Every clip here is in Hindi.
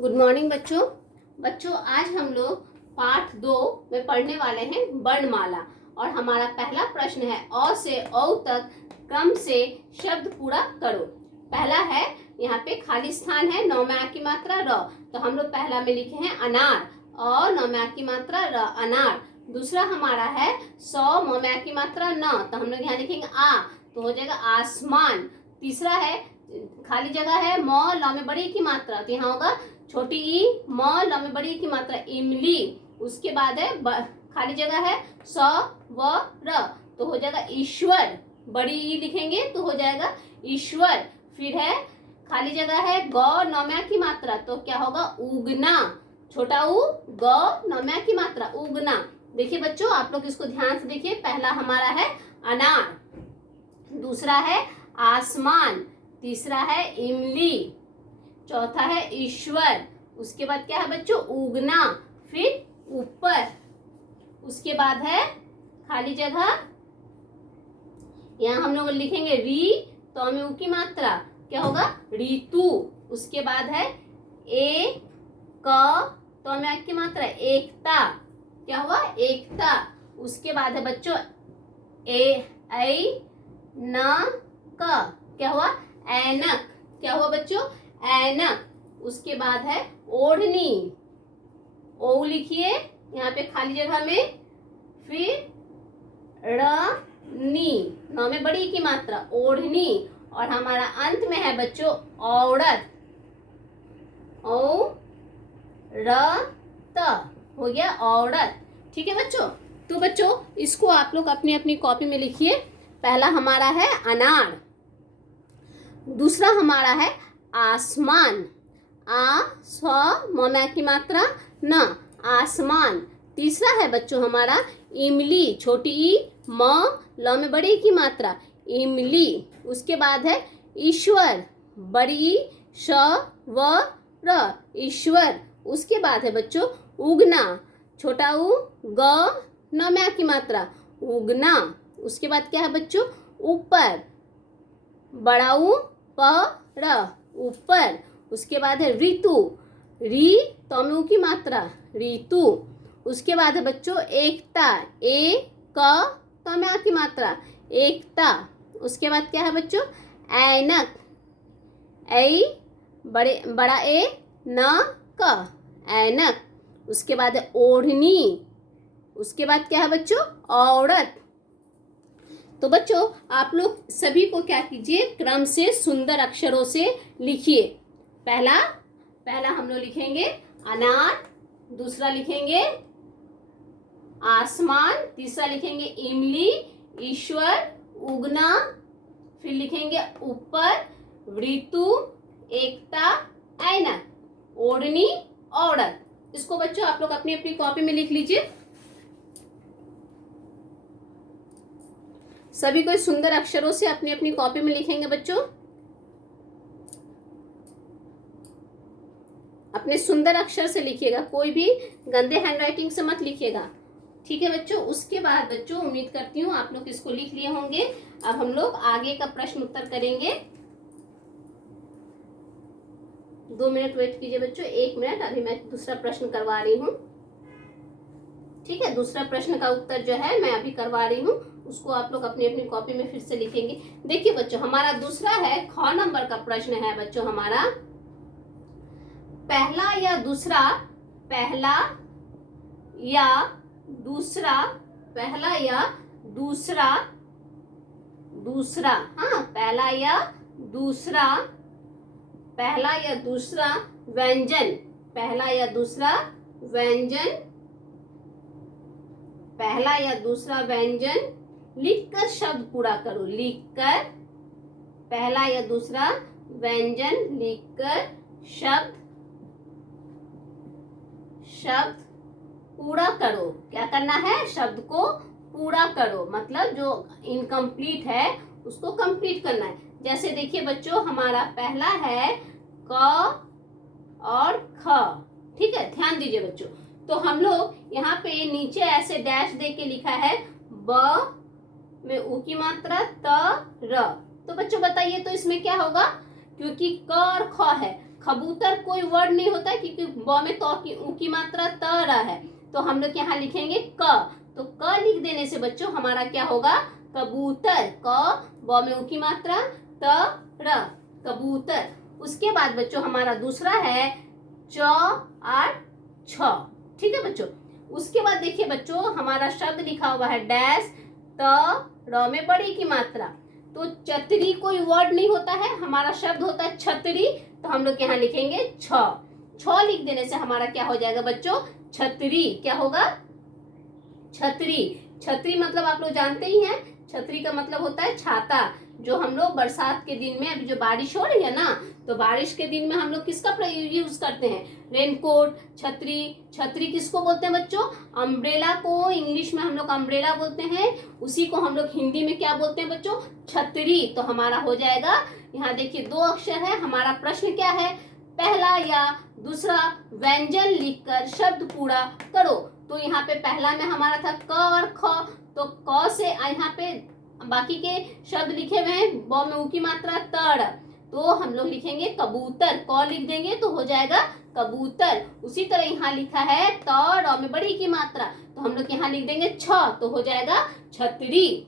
गुड मॉर्निंग बच्चों। बच्चों आज हम लोग पाठ 2 में पढ़ने वाले हैं वर्णमाला और हमारा पहला प्रश्न है अ से औ तक क्रम से शब्द पूरा करो। पहला है, यहाँ पे खाली स्थान है, नौ में आ की मात्रा र, तो हम लोग पहला में लिखे हैं अनार, और नौ में आ की मात्रा र अनार। दूसरा हमारा है सौ, म में आ की मात्रा न, तो हम लोग यहाँ लिखेंगे आ, तो हो जाएगा आसमान। तीसरा है खाली जगह है म, ल में बड़ी की मात्रा, तो यहाँ होगा छोटी ई, म, ल में बड़ी की मात्रा इमली। उसके बाद है खाली जगह है स व र, तो हो जाएगा ईश्वर, बड़ी ई लिखेंगे तो हो जाएगा ईश्वर। फिर है खाली जगह है ग, नौम्या की मात्रा, तो क्या होगा उगना, छोटा उ ग, नौम्या की मात्रा उगना। देखिए बच्चों, आप लोग इसको ध्यान से देखिए। पहला हमारा है अनार, दूसरा है आसमान, तीसरा है इमली, चौथा है ईश्वर, उसके बाद क्या है बच्चों उगना, फिर ऊपर, उसके बाद है खाली जगह, यहाँ हम लोग लिखेंगे री, तो में ऊ की मात्रा क्या होगा ऋतु। उसके बाद है ए क, तो में आ की मात्रा एकता, क्या हुआ एकता। उसके बाद है बच्चों ए ऐ न क, क्या हुआ ऐनक, क्या हुआ बच्चों ऐनक। उसके बाद है ओढ़नी, ओ लिखिए यहाँ पे खाली जगह में, फिर नी, नौ में बड़ी की मात्रा ओढ़नी, और हमारा अंत में है बच्चों औरत, औ र त, हो गया औरत। ठीक है बच्चों, तो बच्चों इसको आप लोग अपनी अपनी कॉपी में लिखिए। पहला हमारा है अनार, दूसरा हमारा है आसमान, आ स म की मात्रा न, आसमान। तीसरा है बच्चों हमारा इमली, छोटी ई, म, ल में बड़ी की मात्रा इमली। उसके बाद है ईश्वर, बड़ी श व र, ईश्वर। उसके बाद है बच्चों उगना, छोटा उ ग, न में की मात्रा उगना। उसके बाद क्या है बच्चों ऊपर, बड़ा उ प र, ऊपर। उसके बाद है ऋतु, री, तो में ऊ की मात्रा ऋतु। उसके बाद है बच्चों एकता, ए क, तो में आ की मात्रा एकता। उसके बाद क्या है बच्चों ऐनक, ऐ बड़ा ए न क, ऐनक। उसके बाद है ओढ़नी, उसके बाद क्या है बच्चों औरत। तो बच्चों आप लोग सभी को क्या कीजिए, क्रम से सुंदर अक्षरों से लिखिए। पहला हम लोग लिखेंगे अनार, दूसरा लिखेंगे आसमान, तीसरा लिखेंगे इमली, ईश्वर, उगना, फिर लिखेंगे ऊपर, ऋतु, एकता, ऐनक, ओढ़नी, औरत। इसको बच्चों आप लोग अपनी अपनी कॉपी में लिख लीजिए। सभी को सुंदर अक्षरों से अपनी अपनी कॉपी में लिखेंगे बच्चों, अपने सुंदर अक्षर से लिखिएगा, कोई भी गंदे हैंडराइटिंग से मत लिखिएगा। ठीक है बच्चों। उसके बाद बच्चों उम्मीद करती हूँ आप लोग इसको लिख लिए होंगे। अब हम लोग आगे का प्रश्न उत्तर करेंगे। 2 मिनट वेट कीजिए बच्चों, 1 मिनट, अभी मैं दूसरा प्रश्न करवा रही हूँ। ठीक है, दूसरा प्रश्न का उत्तर जो है मैं अभी करवा रही हूँ, उसको आप लोग अपनी अपनी कॉपी में फिर से लिखेंगे। देखिए बच्चों हमारा दूसरा है, ख नंबर का प्रश्न है बच्चों हमारा, पहला या दूसरा, पहला या दूसरा, पहला या दूसरा, दूसरा, हाँ पहला या दूसरा, पहला या दूसरा व्यंजन, पहला या दूसरा व्यंजन, पहला या दूसरा व्यंजन लिखकर शब्द पूरा करो, लिखकर, पहला या दूसरा व्यंजन लिखकर शब्द पूरा करो। क्या करना है, शब्द को पूरा करो, मतलब जो इनकम्प्लीट है उसको कंप्लीट करना है। जैसे देखिए बच्चों हमारा पहला है क और ख, ठीक है, ध्यान दीजिए बच्चों। तो हम लोग यहाँ पे नीचे ऐसे डैश दे के लिखा है ब में ऊ की मात्रा, त र, तो बच्चों बताइए तो इसमें क्या होगा, क्योंकि क और ख है कबूतर कोई वर्ड नहीं होता है क्योंकि ब में तो की ऊ की मात्रा त र है, तो हम लोग यहाँ लिखेंगे क। तो क लिख देने से बच्चों हमारा क्या होगा, कबूतर। क ब में ऊ की मात्रा त र, कबूतर। उसके बाद बच्चों हमारा दूसरा है च और छ, ठीक है बच्चों। उसके बाद देखिए बच्चों हमारा शब्द लिखा हुआ है डैश त र में बड़ी की मात्रा। तो छतरी कोई वर्ड नहीं होता है, हमारा शब्द होता है छतरी, तो हम लोग यहाँ लिखेंगे छ। छ लिख देने से हमारा क्या हो जाएगा बच्चों, छतरी। क्या होगा, छतरी। छतरी मतलब आप लोग जानते ही हैं, छतरी का मतलब होता है छाता। जो हम लोग बरसात के दिन में, अभी जो बारिश हो रही है ना, तो बारिश के दिन में हम लोग किसका यूज करते हैं, रेनकोट, छतरी। छतरी किसको बोलते हैं बच्चों, अम्ब्रेला को इंग्लिश में हम लोग अम्ब्रेला बोलते हैं, उसी को हम लोग हिंदी में क्या बोलते हैं बच्चों, छतरी। तो हमारा हो जाएगा, यहाँ देखिए 2 अक्षर है। हमारा प्रश्न क्या है, पहला या दूसरा व्यंजन लिखकर शब्द पूरा करो। तो यहाँ पे पहला में हमारा था क और ख, तो क से यहाँ पे बाकी के शब्द लिखे हुए हैं, ब में ऊ की मात्रा तड़, तो हम लोग लिखेंगे कबूतर। क लिख देंगे तो हो जाएगा कबूतर। उसी तरह यहाँ लिखा है त र में बड़ी की मात्रा, तो हम लोग यहाँ लिख देंगे छ, तो हो जाएगा छतरी।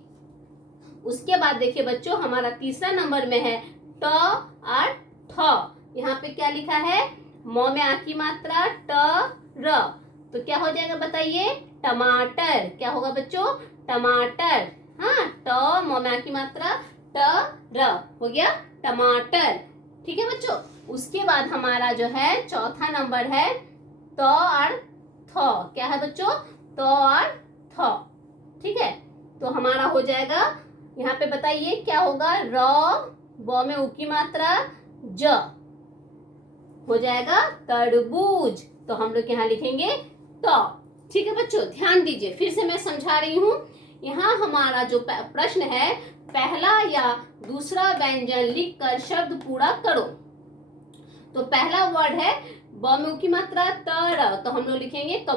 उसके बाद देखिए बच्चों हमारा तीसरा नंबर में है ट और ठ। यहाँ पे क्या लिखा है, म में आ की मात्रा ट र, तो क्या हो जाएगा बताइए, टमाटर। क्या होगा बच्चों, टमाटर। हाँ, ट म में आ की मात्रा ट र, हो गया टमाटर। ठीक है बच्चों। उसके बाद हमारा जो है चौथा नंबर है त और थ। क्या है बच्चों, त और थ, ठीक है। तो हमारा हो जाएगा, यहाँ पे बताइए क्या होगा, र ब में ऊ की मात्रा ज, हो जाएगा तरबूज। तो हम लोग यहाँ लिखेंगे तो। ठीक है बच्चों, ध्यान दीजिए, फिर से मैं समझा रही हूँ। यहाँ हमारा जो प्रश्न है, पहला या दूसरा व्यंजन लिखकर शब्द पूरा करो। तो पहला वर्ड है ब में ऊ की मात्रा तर, तो हम लोग लिखेंगे क,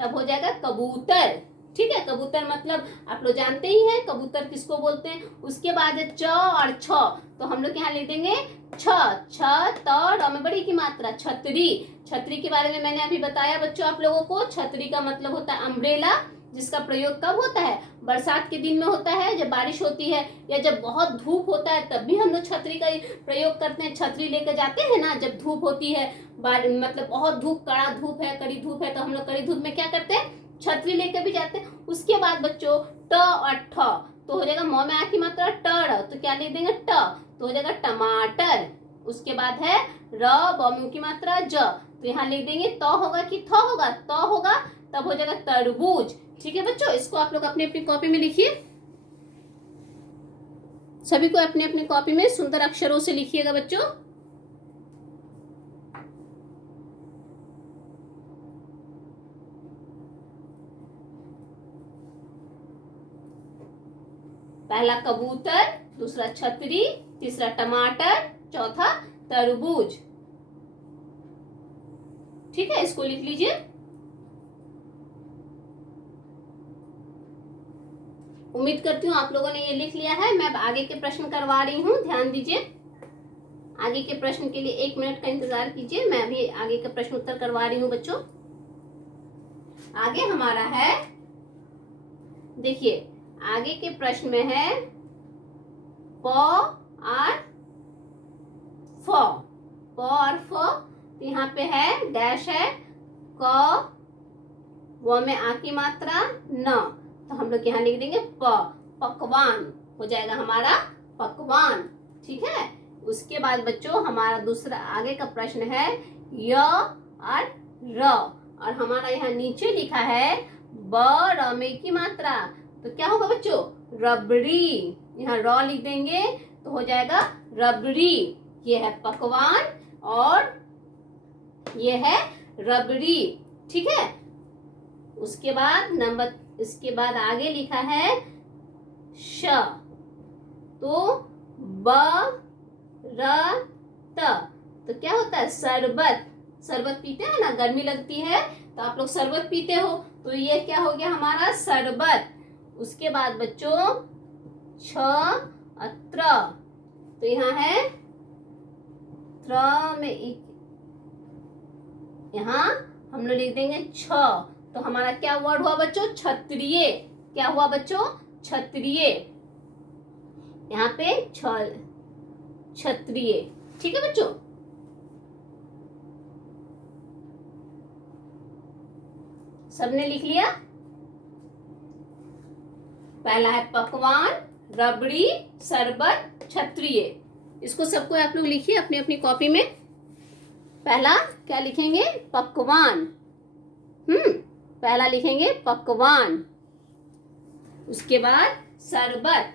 तब हो जाएगा कबूतर। ठीक है, कबूतर मतलब आप लोग जानते ही हैं कबूतर किसको बोलते हैं। उसके बाद है च और छ, तो हम लोग यहाँ लिख देंगे छ। छ त र में बड़ी की मात्रा छतरी। छतरी के बारे में मैंने अभी बताया बच्चों आप लोगों को। छतरी का मतलब होता है अम्ब्रेला, जिसका प्रयोग कब होता है, बरसात के दिन में होता है, जब बारिश होती है या जब बहुत धूप होता है तब भी हम लोग छतरी का प्रयोग करते हैं। छतरी लेकर जाते हैं ना जब धूप होती है, मतलब बहुत धूप, कड़ा धूप है, कड़ी धूप है, तो हम लोग कड़ी धूप में क्या करते हैं, छतरी लेकर भी जाते हैं। उसके बाद बच्चों ट और ठ, तो हो जाएगा म में आ की मात्रा ट, तो क्या लिख देंगे ट, तो हो जाएगा टमाटर। उसके बाद है र ब में ऊ की मात्रा ज, तो यहाँ लिख देंगे त होगा कि थ होगा, त होगा, तब हो जाएगा तरबूज। ठीक है बच्चों, इसको आप लोग अपनी अपनी कॉपी में लिखिए। सभी को अपने अपने कॉपी में सुंदर अक्षरों से लिखिएगा बच्चों। पहला कबूतर, दूसरा छतरी, तीसरा टमाटर, चौथा तरबूज। ठीक है, इसको लिख लीजिए। उम्मीद करती हूँ आप लोगों ने ये लिख लिया है। मैं अब आगे के प्रश्न करवा रही हूँ, ध्यान दीजिए। आगे के प्रश्न के लिए 1 मिनट का इंतजार कीजिए, मैं अभी आगे का प्रश्न उत्तर करवा रही हूँ बच्चों। आगे हमारा है, देखिए आगे के प्रश्न में है प और फ। प और फ, तो यहाँ पे है डैश है क, व में आ की मात्रा न, तो हम लोग यहाँ लिख देंगे प, पकवान हो जाएगा हमारा पकवान। ठीक है। उसके बाद बच्चों हमारा दूसरा आगे का प्रश्न है य और र, और हमारा यहाँ नीचे लिखा है ब र में की मात्रा, तो क्या होगा बच्चों, रबड़ी। यहाँ र लिख देंगे तो हो जाएगा रबड़ी। ये है पकवान और ये है रबड़ी। ठीक है। उसके बाद इसके बाद आगे लिखा है श, तो ब र त, तो क्या होता है, शरबत। शरबत पीते हैं ना, गर्मी लगती है तो आप लोग शरबत पीते हो, तो ये क्या हो गया हमारा शरबत। उसके बाद बच्चों छ अत्र, तो यहाँ है त्र में यहाँ हम लोग लिख देंगे छ, तो हमारा क्या वर्ड हुआ बच्चों? क्षत्रिय। क्या हुआ बच्चों? क्षत्रिय। यहाँ पे क्षत्रिय। ठीक है बच्चों, सबने लिख लिया? पहला है पकवान, रबड़ी, शरबत, क्षत्रिय। इसको सबको आप लोग लिखिए अपनी अपनी कॉपी में। पहला क्या लिखेंगे? पकवान। पहला लिखेंगे पकवान। उसके बाद शरबत,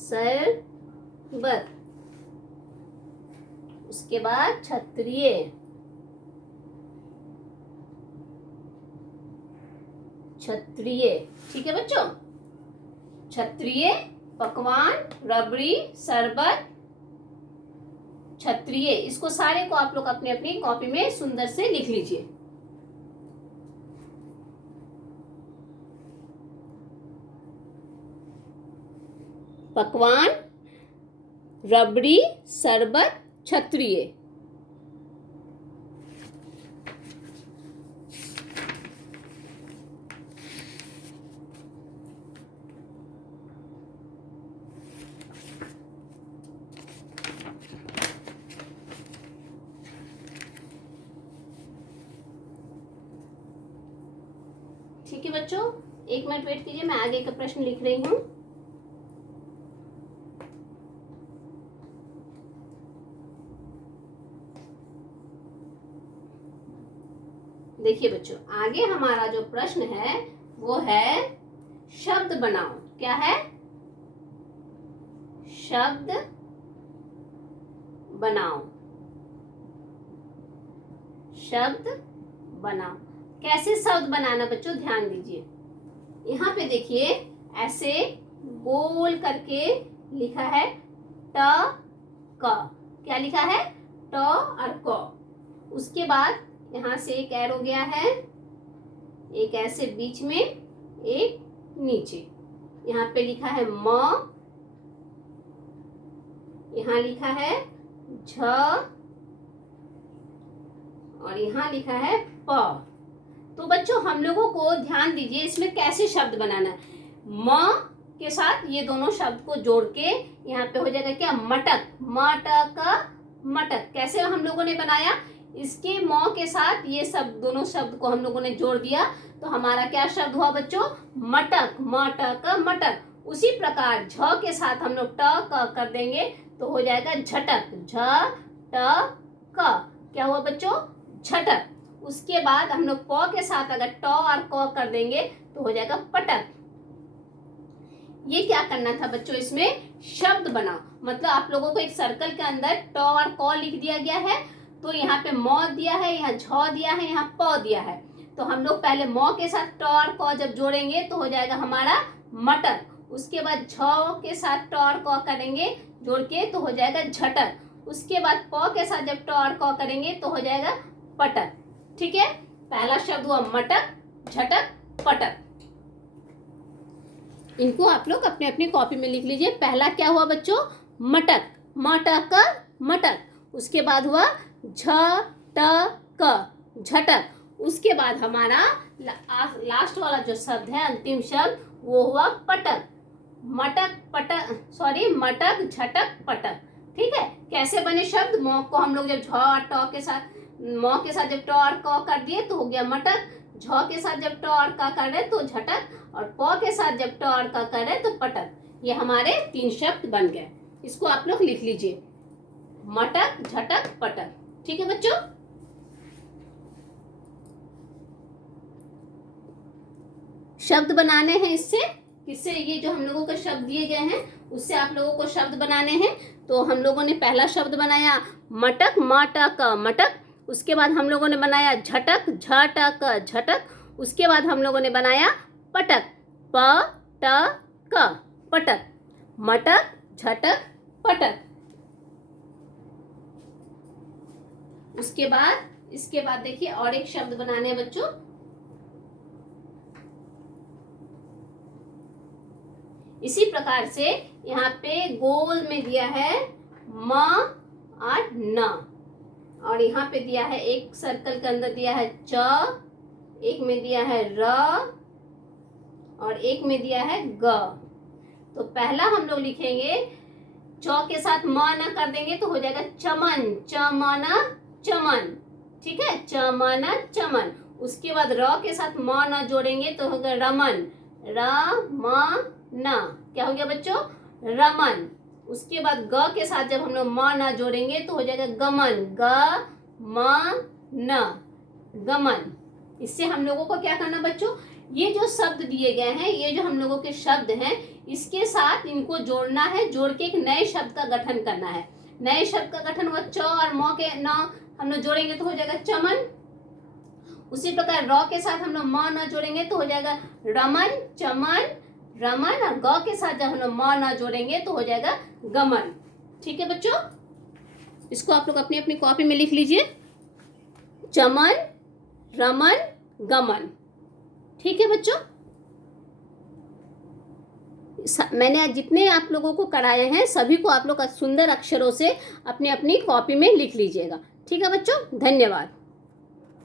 शरबत। उसके बाद क्षत्रिय, क्षत्रिय। ठीक है बच्चों, क्षत्रिय, पकवान, रबड़ी, शरबत, क्षत्रिय। इसको सारे को आप लोग अपनी अपनी कॉपी में सुंदर से लिख लीजिए। पकवान, रबड़ी, शरबत, क्षत्रिय। ठीक है बच्चों, 1 मिनट वेट कीजिए, मैं आगे का प्रश्न लिख रही हूँ। देखिए बच्चों, आगे हमारा जो प्रश्न है वो है शब्द बनाओ। क्या है? शब्द बनाओ। शब्द बनाओ। कैसे शब्द बनाना बच्चों, ध्यान दीजिए। यहाँ पे देखिए ऐसे गोल करके लिखा है ट क। क्या लिखा है? ट और क। उसके बाद यहाँ से एक एरो गया है, एक ऐसे बीच में, एक नीचे। यहाँ पे लिखा है म, यहाँ लिखा है झ, और यहाँ लिखा है प। तो बच्चों हम लोगों को ध्यान दीजिए, इसमें कैसे शब्द बनाना है। म के साथ ये दोनों शब्द को जोड़ के यहाँ पे हो जाएगा क्या? मटक। मटक, मटक। कैसे हम लोगों ने बनाया? इसके म के साथ ये सब दोनों शब्द को हम लोगों ने जोड़ दिया, तो हमारा क्या शब्द हुआ बच्चों? मटक। मटक, मटक। उसी प्रकार झ के साथ हम लोग ट क कर देंगे तो हो जाएगा झटक। झ ट क। क्या हुआ बच्चों? झटक। उसके बाद हम लोग प के साथ अगर ट और क कर देंगे तो हो जाएगा पटक। ये क्या करना था बच्चों? इसमें शब्द बनाओ। मतलब आप लोगों को एक सर्कल के अंदर ट और क लिख दिया गया है, तो यहाँ पे म दिया है, यहाँ झ दिया है, यहाँ प दिया है। तो हम लोग पहले म के साथ ट और क जब जोड़ेंगे तो हो जाएगा हमारा मटक। उसके बाद झ के साथ ट और क करेंगे जोड़ के तो हो जाएगा झटक। उसके बाद प के साथ जब ट और क करेंगे तो हो जाएगा पटक। ठीक है, पहला शब्द हुआ मटक, झटक, पटक। इनको आप लोग अपने अपनी कॉपी में लिख लीजिए। पहला क्या हुआ बच्चों? मटक। मटक, मटक। उसके बाद हुआ झटक, झटक। उसके बाद हमारा लास्ट वाला जो शब्द है, अंतिम शब्द, वो हुआ पटक। मटक, पटक, सॉरी, मटक, झटक, पटक। ठीक है, कैसे बने शब्द? म को हम लोग जब झ और ट के साथ, म के साथ जब ट और क कर दिए तो हो गया मटक। झ के साथ जब ट और क कर रहे तो झटक, और प के साथ जब ट और क कर रहे तो पटक। ये हमारे 3 शब्द बन गए। इसको आप लोग लिख लीजिए, मटक, झटक, पटक। ठीक है बच्चों, शब्द बनाने हैं इससे, किससे? ये जो हम लोगों को शब्द दिए गए हैं उससे आप लोगों को शब्द बनाने हैं। तो हम लोगों ने पहला शब्द बनाया मटक, मटक, मटक। उसके बाद हम लोगों ने बनाया झटक, झटक, झटक। उसके बाद हम लोगों ने बनाया पटक, पटक, पटक। मटक, झटक, पटक। इसके बाद देखिए और एक शब्द बनाने हैं बच्चों। इसी प्रकार से यहाँ पे गोल में दिया है म और न, और यहाँ पे दिया है एक सर्कल के अंदर दिया है च, एक में दिया है र और एक में दिया है ग। तो पहला हम लोग लिखेंगे, च के साथ म न कर देंगे तो हो जाएगा चमन, चमन चमन, ठीक है, चमन चमन। उसके बाद र के साथ म न जोड़ेंगे तो होगा रमन, रमन, क्या हो गया बच्चों, रमन। उसके बाद ग के साथ जब हम लोग म न जोड़ेंगे तो हो जाएगा गमन, गमन, गमन। इससे हम लोगों को क्या करना बच्चों, ये जो शब्द दिए गए हैं, ये जो हम लोगों के शब्द हैं, इसके साथ इनको जोड़ना है, जोड़ के एक नए शब्द का गठन करना है। नए शब्द का गठन हुआ, च और म के न हम लोग जोड़ेंगे तो हो जाएगा चमन। उसी प्रकार र के साथ हम लोग म न जोड़ेंगे तो हो जाएगा रमन, चमन, रमन, और ग के साथ जब हम लोग म न जोड़ेंगे तो हो जाएगा गमन। ठीक है बच्चों, इसको आप लोग अपनी अपनी कॉपी में लिख लीजिए, चमन, रमन, गमन। ठीक है बच्चों, मैंने आज जितने आप लोगों को कराए हैं सभी को आप लोग सुंदर अक्षरों से अपनी अपनी कॉपी में लिख लीजिएगा। ठीक है बच्चों, धन्यवाद।